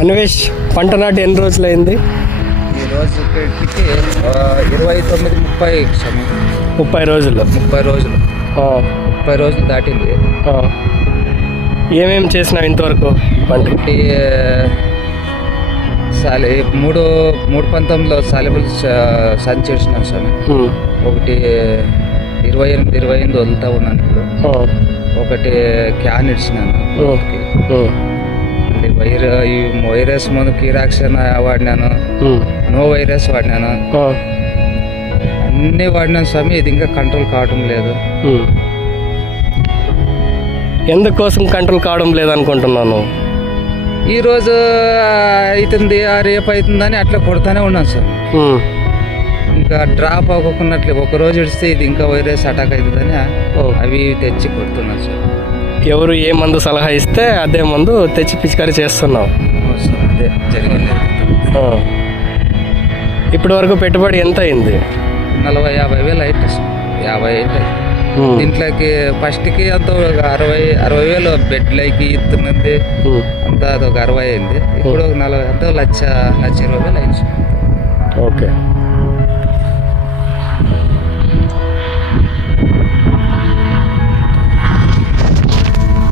అన్వేష్, పంట నాటి ఎన్ని రోజులు అయింది? ఈ రోజు 29-30 సమయం. 30 రోజులు. 30 రోజులు. ఆ, 30 రోజులు దాటింది. ఆ. ఏమేమి చేసినావు ఇంతవరకు పంటకి? మూడు 19లో సాలెబుల్ సన్ చేసినాను స్వామి. ఒకటి 28 వదులుతా ఉన్నాను ఇప్పుడు. ఒకటి క్యాన్ ఇచ్చినాను. ఈ వైరస్ ముందు కీరాక్షన్ వాడినాను, నో వైరస్ వాడినాను, అన్నీ వాడినాను స్వామి. ఇది ఇంకా కంట్రోల్ కావడం లేదు. ఎందుకోసం కంట్రోల్ కావడం లేదనుకుంటున్నాను? ఈరోజు అవుతుంది, రేపు అవుతుందని అట్లా కొడతానే ఉన్నాను సార్. ఇంకా డ్రాప్ అవ్వకున్నట్లే ఒకరోజు ఇడిస్తే ఇది ఇంకా వైరస్ అటాక్ అవుతుందని అవి తెచ్చి కొడుతున్నాను సార్. ఎవరు ఏ మందు సలహా ఇస్తే అదే మందు తెచ్చి పిచికారీ చేస్తున్నావు? అదే జరిగింది. ఇప్పటి వరకు పెట్టుబడి ఎంత అయింది? 40-50 వేలు అయితే 50 అయితే. దీంట్లోకి ఫస్ట్కి అంత 60 వేలు బెడ్లకి ఇస్తున్నది అంతా, అదొక 60 అయింది. ఇప్పుడు ఒక 40 అంతా 1,20,000 అయింది. ఓకే.